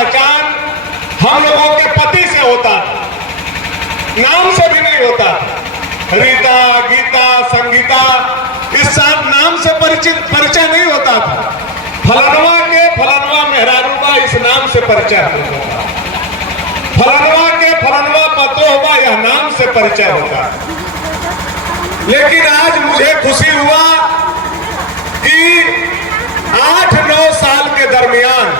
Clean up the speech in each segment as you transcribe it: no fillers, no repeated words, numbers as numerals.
पहचान हम लोगों के पति से होता था, नाम से भी नहीं होता। रीता, गीता, संगीता, इस सब नाम से परिचय नहीं होता था। फलनवा के फलनवा मेहरारूबा इस नाम से परिचय होता था। फलनवा के फलनवा पतोहबा यह नाम से परिचय होता। लेकिन आज मुझे खुशी हुआ कि 8-9 साल के दरमियान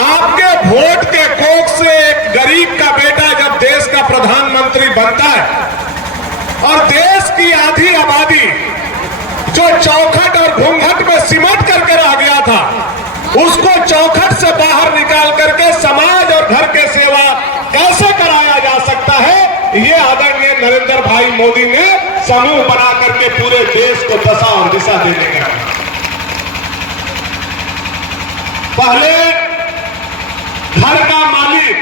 आपके वोट के कोख से एक गरीब का बेटा जब देश का प्रधानमंत्री बनता है और देश की आधी आबादी जो चौखट और घूंघट में सिमट करके रह गया था, उसको चौखट से बाहर निकाल करके समाज और घर के सेवा कैसे कराया जा सकता है, ये आदरणीय नरेंद्र भाई मोदी ने समूह बना करके पूरे देश को दशा और दिशा देने का। पहले घर का मालिक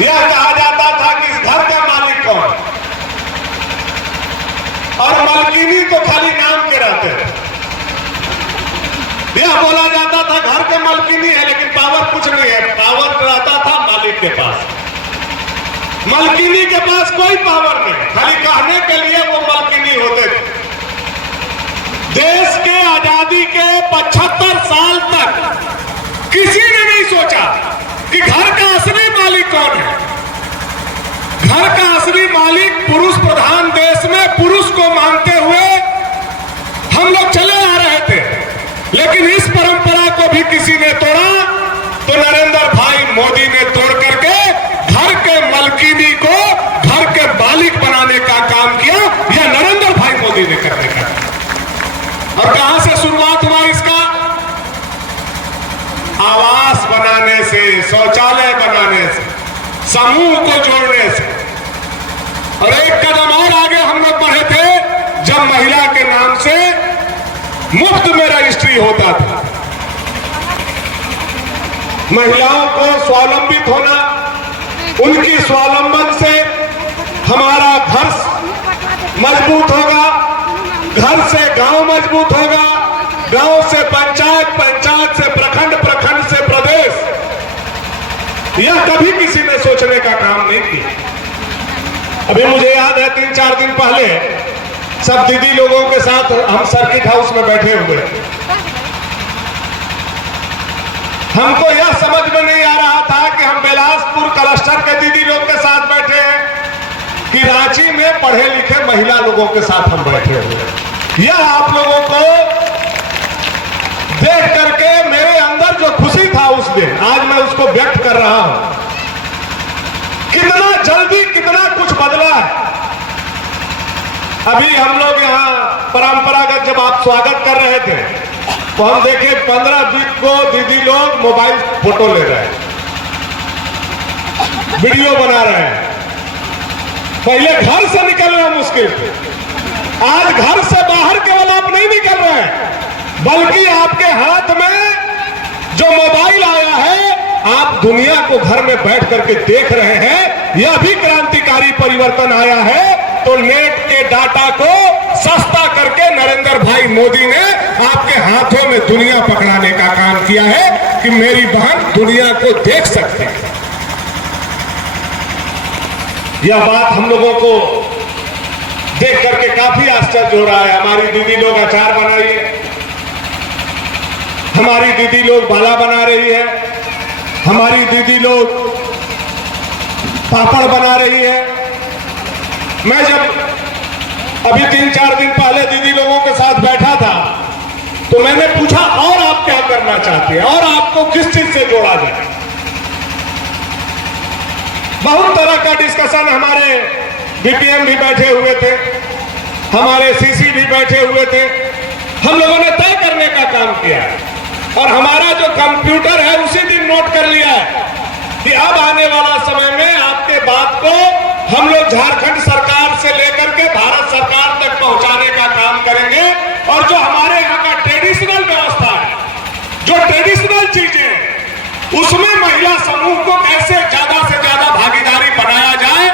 यह कहा जाता था कि इस घर का मालिक कौन, और मालकिनी तो खाली नाम के रहते थे। यह बोला जाता था घर के मालकिनी है लेकिन पावर कुछ नहीं है, पावर रहता था मालिक के पास। मालकिनी के पास कोई पावर नहीं, खाली कहने के लिए वो मालकिनी होते थे। देश के आजादी के 75 साल तक किसी ने नहीं सोचा कि घर का असली मालिक कौन है। घर का असली मालिक पुरुष प्रधान देश में पुरुष को मानते हुए हम लोग चले आ रहे थे, लेकिन इस परंपरा को भी किसी ने तोड़ा तो नरेंद्र भाई मोदी ने तोड़ करके घर के मालकिनी को घर के मालिक बनाने का काम किया। यह नरेंद्र भाई मोदी ने करने का। और कहां से शुरुआत हुआ इसका? आवास बनाने से, शौचालय बनाने से, समूह को जोड़ने से। और एक कदम और आगे हम लोग बढ़े थे जब महिला के नाम से मुफ्त में रजिस्ट्री होता था। महिलाओं को स्वावलंबित होना, उनकी स्वावलंबन से हमारा घर मजबूत होगा, घर से गांव मजबूत होगा, गांव से पंचायत, पंचायत से प्रखंड, प्रखंड से प्रदेश। यह कभी किसी ने सोचने का काम नहीं किया। अभी मुझे याद है 3-4 दिन पहले सब दीदी लोगों के साथ हम सर्किट हाउस में बैठे हुए। हमको यह समझ में नहीं आ रहा था कि हम बिलासपुर क्लस्टर के दीदी लोग के साथ बैठे हैं कि रांची में पढ़े लिखे महिला लोगों के साथ हम बैठे हुए। यह आप लोगों को देख करके मेरे अंदर जो खुशी था उस दिन, आज मैं उसको व्यक्त कर रहा हूं। कितना जल्दी कितना कुछ बदला है। अभी हम लोग यहाँ परंपरागत जब आप स्वागत कर रहे थे तो हम देखे 15-20 को दीदी लोग मोबाइल फोटो ले रहे हैं, वीडियो बना रहे हैं। पहले घर से निकलना मुश्किल थे, आज घर से बाहर केवल आप नहीं निकल रहे हैं, बल्कि आपके हाथ में जो मोबाइल आया है, आप दुनिया को घर में बैठ करके देख रहे हैं। यह भी क्रांतिकारी परिवर्तन आया है। तो नेट के डाटा को सस्ता करके नरेंद्र भाई मोदी ने आपके हाथों में दुनिया पकड़ाने का काम किया है कि मेरी बहन दुनिया को देख सकती है। यह बात हम लोगों को देख करके काफी आश्चर्य हो रहा है। हमारी दीदी लोग अचार बना रही है, हमारी दीदी लोग बाला बना रही है, हमारी दीदी लोग पापड़ बना रही है। मैं जब अभी 3-4 दिन पहले दीदी लोगों के साथ बैठा था तो मैंने पूछा और आप क्या करना चाहते हैं और आपको किस चीज से जोड़ा जाए। बहुत तरह का डिस्कशन, हमारे बीपीएम भी बैठे हुए थे, हमारे सीसी भी बैठे हुए थे। हम लोगों ने तय करने का काम किया है और हमारा जो कंप्यूटर है उसी दिन नोट कर लिया है कि अब आने वाला समय में आपके बात को हम लोग झारखंड सरकार से लेकर के भारत सरकार तक पहुंचाने का काम करेंगे। और जो हमारे यहाँ का ट्रेडिशनल व्यवस्था है, जो ट्रेडिशनल चीजें हैं, उसमें महिला समूह को कैसे ज्यादा से ज्यादा भागीदारी बनाया जाए,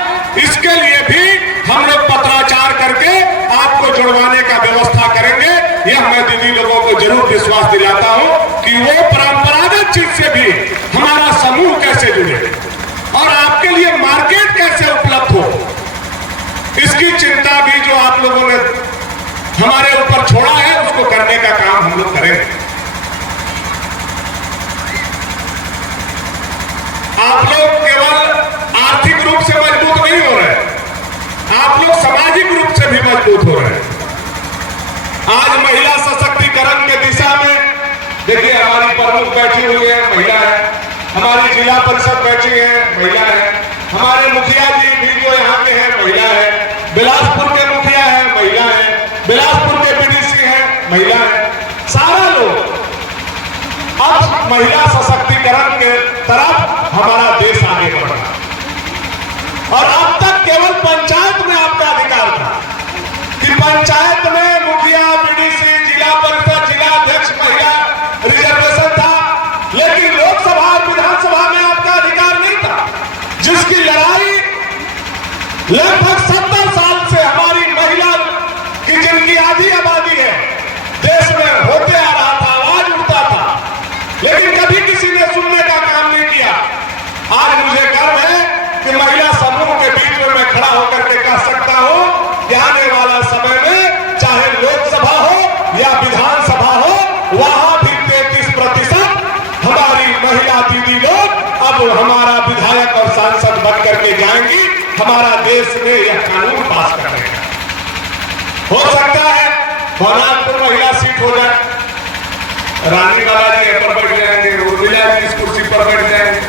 इसके लिए भी हम लोग पत्राचार करके आपको जुड़वाने का व्यवस्था करेंगे। से भी हमारा समूह कैसे जुड़े और आपके लिए मार्केट कैसे उपलब्ध हो, इसकी चिंता भी जो आप लोगों ने हमारे ऊपर छोड़ा है उसको करने का काम हम लोग करेंगे। आप लोग केवल आर्थिक रूप से मजबूत नहीं हो रहे, आप लोग सामाजिक रूप से भी मजबूत हो रहे हैं। आज महिला सशक्तिकरण के दिशा में देखिए, हमारी प्रमुख बैठी हुई है, महिला है, हमारी जिला परिषद बैठी है, महिला है, हमारे मुखिया जी भी जो यहाँ के हैं महिला है, बिलासपुर के मुखिया है महिला है, बिलासपुर के बीडीसी है महिला है, सारा लोग अब महिला सशक्तिकरण के तरफ हमारा देश आगे बढ़ रहा है। और अब तक केवल पंचायत में आपका अधिकार था कि पंचायत में मुखिया, बीडीसी, जिला परिषद, जिला अध्यक्ष महिला रिजर्वेशन था, लेकिन लोकसभा और विधानसभा में आपका अधिकार नहीं था, जिसकी लड़ाई लगभग 70 साल से हमारी महिला की जिनकी आधी आबादी है देश में होते आ रहा था, आवाज उठता था, लेकिन कभी किसी ने सुनने का काम नहीं किया। आज मुझे गर्व है कि महिला समूह के बीच में मैं खड़ा होकर के कह सकता हूं कि आने वाला समय में चाहे लोकसभा हो या विधानसभा हो, वहां भी 33% हमारी महिला दीदी लोग अब हमारा विधायक और सांसद बन करके जाएंगी, हमारा देश में यह कानून पास करेगा। हो सकता है भवनाथपुर महिला सीट हो जाए, रानी बाला जी पर बैठ जाएंगे, उर्मिला जी इस कुर्सी पर बैठ जाएंगे,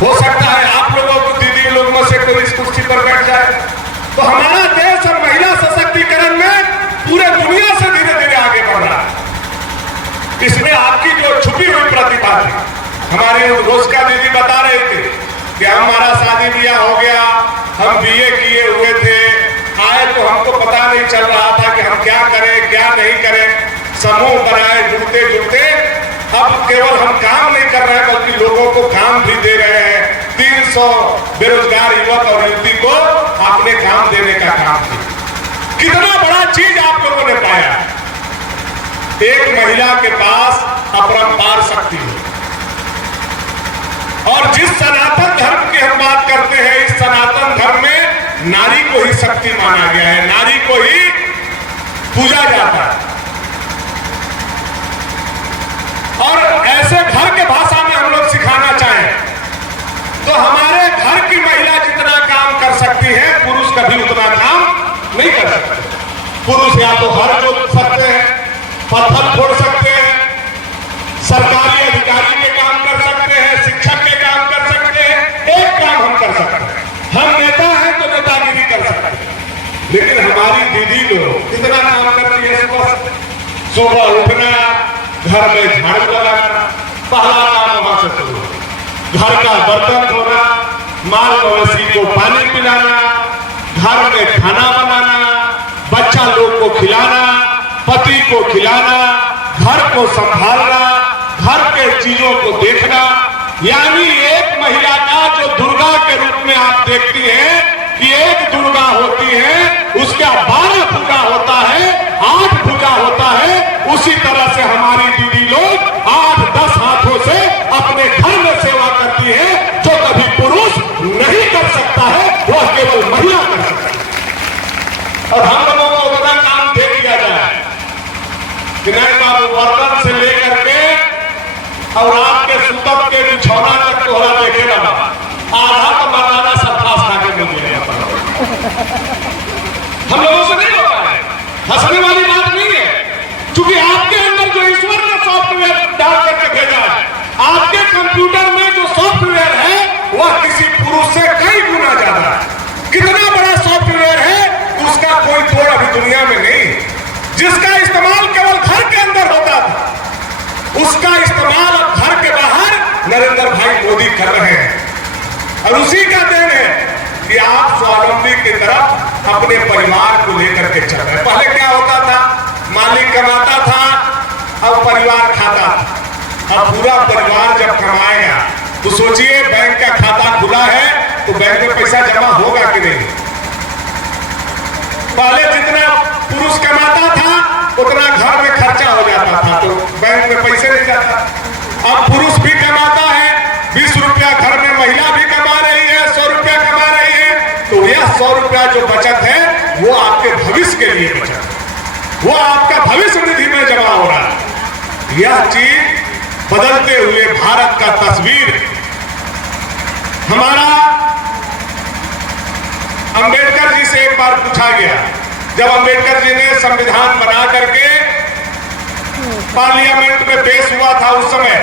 हो सकता है आप लोगों को दीदी लोग में से कोई इस कुर्सी पर बैठ जाए, तो हमारा देश और महिला सशक्तिकरण में पूरे दुनिया से धीरे धीरे आगे बढ़ रहा है। इसमें आपकी जो छुपी हुई प्रतिभा थी, हमारी रोजका दीदी बता रहे थे कि हमारा शादी ब्याह हो गया, हम बीए किए हुए थे, आए तो हमको पता नहीं चल रहा था कि हम क्या करें क्या नहीं करें, समूह बनाए, जुड़ते जुड़ते अब केवल हम काम नहीं कर रहे हैं बल्कि लोगों को काम भी दे रहे हैं। 300 बेरोजगार युवक और युवती को आपने काम देने का काम किया। कितना बड़ा चीज आप लोगों ने पाया। एक महिला के पास अपरंपार शक्ति है, और जिस सनातन धर्म की हम बात करते हैं, इस सनातन धर्म में नारी को ही शक्ति माना गया है, नारी को ही पूजा जाता है। और ऐसे घर के भाषा में हम लोग सिखाना चाहें तो हमारे घर की महिला जितना काम कर सकती है, पुरुष कभी उतना काम नहीं कर सकते। पुरुष या तो घर जोड़ सकते हैं, पत्थर फोड़ सकते हैं, सरकारी अधिकारी के काम कर सकते हैं, शिक्षक के काम कर सकते हैं, एक काम हम कर सकते हैं, हम नेता हैं तो नेतागिरी कर सकते हैं। लेकिन हमारी दीदी लोग कितना काम करती है, सुबह उठना, घर में झाड़ू लगाना, पहला काम वहां से शुरू, घर का बर्तन धोना, माल मवेशी को पानी पिलाना, घर में खाना बनाना, बच्चा लोग को खिलाना, पति को खिलाना, घर को संभालना, घर के चीजों को देखना। यानी एक महिला का जो दुर्गा के रूप में आप देखती हैं कि एक दुर्गा होती है, उसका 12 भुजा होता है, 8 भुजा होता है, उसी तरह से हमारी दीदी लोग 8-10 हाथों से अपने घर में सेवा करती है, जो कभी पुरुष नहीं कर सकता है, वह केवल महिला कर सकती है। और हम लोगों को उतना काम दे दिया जाए कि नहीं बाबू, बर्तन से लेकर के और आपके सुतक के बिछौना तक तोहरा देखेगा, आधा तो मरदाना सत्ता खा के मिल गया। हम लोगों से नहीं होता है, हंसने वाली बात नहीं है, क्योंकि आपके अंदर जो ईश्वर ने सॉफ्टवेयर डाल करके भेजा है, आपके कंप्यूटर में जो सॉफ्टवेयर है वह किसी पुरुष से कई गुना ज्यादा है। कितना बड़ा सॉफ्टवेयर है उसका कोई तोड़ अभी दुनिया में नहीं। जिसका इस्तेमाल केवल घर के अंदर होता था, उसका इस्तेमाल अब घर के बाहर नरेंद्र भाई मोदी कर रहे हैं, और उसी का देन है कि आप स्वावलंबी की तरफ अपने परिवार को लेकर के चल रहे हैं। पहले क्या होता था, मालिक कमाता था, अब परिवार खाता था। अब पूरा परिवार जब कमाएगा तो सोचिए, बैंक का खाता खुला है तो बैंक में पैसा जमा होगा कि नहीं। पहले जितना पुरुष कमाता था उतना घर में खर्चा हो जाता था, तो बैंक में पैसे नहीं जाता। अब पुरुष भी कमाता है 20 रुपया, घर में महिला भी कमा रही है, 100 रुपया कमा रही है। तो यह 100 रुपया जो बचत है वो आपके भविष्य के लिए बचत है, वो आपका भविष्य निधि में जमा हो रहा है। यह चीज बदलते हुए भारत का तस्वीर हमारा अंबेडकर जी से एक बार पूछा गया, जब अंबेडकर जी ने संविधान बना करके पार्लियामेंट में पेश हुआ था उस समय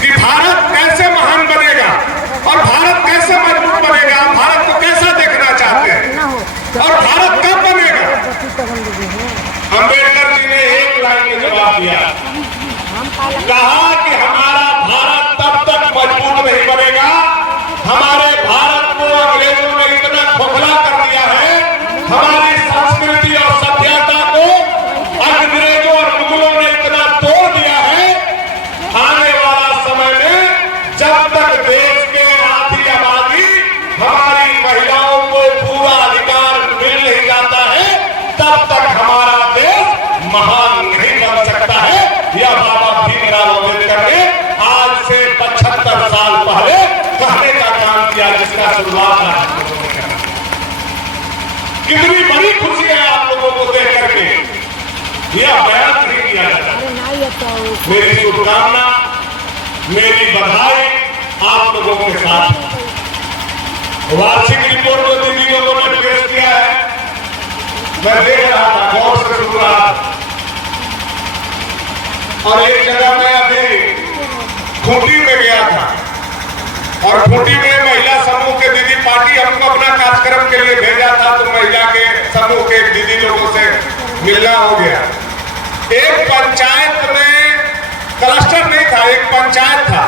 कि भारत कैसे महान बनेगा और भारत कैसे मजबूत बनेगा, भारत को कैसा देखना चाहते हैं और भारत कब बनेगा। अंबेडकर जी ने एक लाइन में जवाब दिया, कहा कि हमारा भारत तब तक मजबूत नहीं बनेगा, हमारे भारत को अंग्रेजों ने इतना खोखला कर दिया है, हमारी संस्कृति और सभ्यता को अंग्रेजों और मुगलों ने इतना तोड़ दिया है, आने वाला समय में जब तक देश के आधी आबादी हमारी महिलाओं को पूरा अधिकार मिल नहीं जाता है, तब तक हमारा देश महान नहीं बन सकता है। यह बाबा भीमराव अम्बेडकर ने आज से 75 साल पहले कहने का काम किया, जिसका शुरुआत आज लोगों ने करा। कितनी बड़ी खुशी है आप लोगों को देख करके, यह बयान नहीं किया जाता। मेरी शुभकामना, मेरी बधाई आप लोगों के साथ। वार्षिक रिपोर्ट जो दीदी लोगों ने पेश किया है, मैं देख रहा था, गौर से सुन रहा था। और एक जगह मैं अभी खूंटी में गया था और खूंटी में महिला समूह के दीदी पार्टी हमको अपना कार्यक्रम के लिए भेजा था, तो महिला के समूह के दीदी लोगों से मिलना हो गया। एक पंचायत में क्लस्टर नहीं था, एक पंचायत था।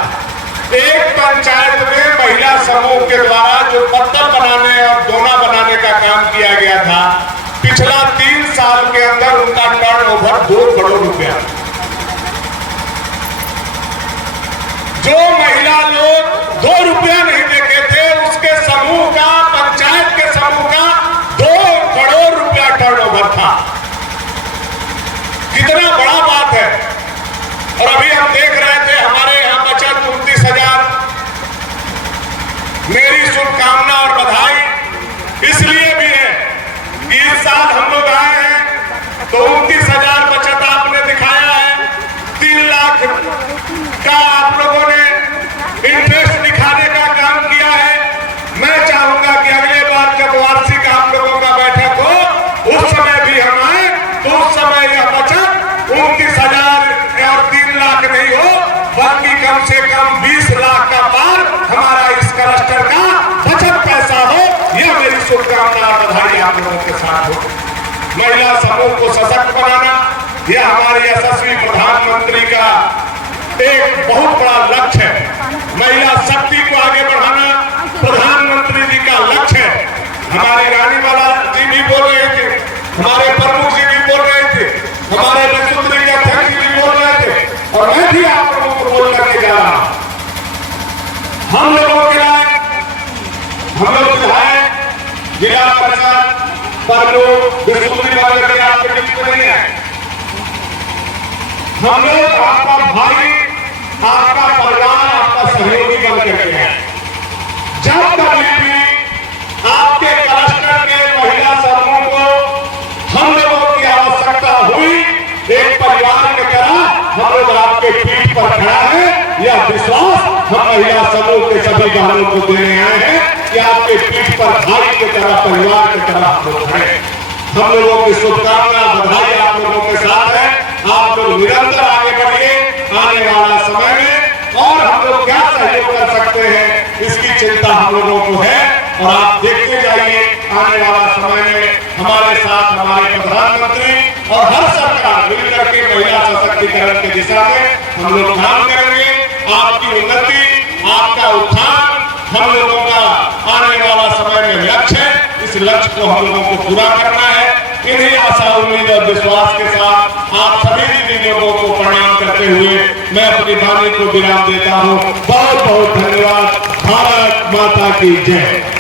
एक पंचायत में महिला समूह के द्वारा जो पत्तल बनाने और दोना बनाने का काम किया गया था, पिछला 3 साल के अंदर उनका टर्नओवर 2 करोड़ रुपया। जो महिला लोग 2 रुपया नहीं देते थे, उसके समूह का, पंचायत के समूह का 2 करोड़ रुपया टर्नओवर था। कितना बड़ा बात है। और अभी हम देख रहे थे हमारे यहाँ बचत 29,000। मेरी शुभकामना और बधाई इसलिए भी है कि इस साल हम लोग आए हैं तो 29,000 बचत आपने दिखाया है, 3 लाख का आप लोगों ने इंटरेस्ट दिखाने का काम किया है। मैं चाहूंगा कि अगले बार जब वार्षिक आप लोगों का बैठक हो, उस समय भी हम आए तो उस समय यह बचत 29,000 और 3 लाख नहीं हो, बल्कि कम से कम 20 लाख का पार हमारा इस क्लस्टर का बचत पैसा हो। यह मेरी शुभकामना और बधाई आप लोगों के साथ हो। महिला समूह को सशक्त बनाना यह हमारे यशस्वी प्रधानमंत्री का एक बहुत बड़ा लक्ष्य है। महिला शक्ति को आगे बढ़ाना प्रधानमंत्री जी का लक्ष्य है। हमारे रानीवाला जी भी बोल रहे थे, हमारे प्रमुख जी भी बोल रहे थे, हमारे विश्वविद्यालय के अध्यक्ष जी बोल रहे थे, और मैं भी आप लोगों को बोल करके जा रहा हूं। हम लोगों के लायक, हम लोग विधायक, जिला परिषद, प्रमुख, विश्वविद्यालय के आपके बीच में नहीं है। हम लोग आपका भाई, आपका परिवार, आपका सहयोगी बन करके हैं। जब कभी भी आपके क्लस्टर के महिला समूह को हम लोगों की आवश्यकता हुई, एक परिवार की तरह हम लोग आपके पीठ पर खड़ा है। यह विश्वास हम महिला समूह के सभी बहनों को देने आए हैं कि आपके पीठ पर भाई की तरह, परिवार की तरह हम लोग हैं। हम लोगों की शुभकामना, बधाई आप लोगों के साथ है। आप लोग निरंतर आगे बढ़िए आने वाला समय में, और हम लोग क्या सहयोग कर सकते हैं इसकी चिंता हम लोगों को है। और आप देखते जाइए आने वाला समय में हमारे साथ हमारे प्रधानमंत्री और हर सरकार मिलकर के महिला सशक्तिकरण की दिशा में हम लोग काम करेंगे। आपकी उन्नति, आपका उत्थान हम लोगों का आने वाला समय में लक्ष्य है। इस लक्ष्य को हम लोगों को पूरा करना है। इन्हीं आशा, उम्मीद और विश्वास के साथ आप सभी दीदी लोगों को प्रणाम करते हुए मैं अपनी वाणी को विराम देता हूँ। बहुत बहुत धन्यवाद। भारत माता की जय।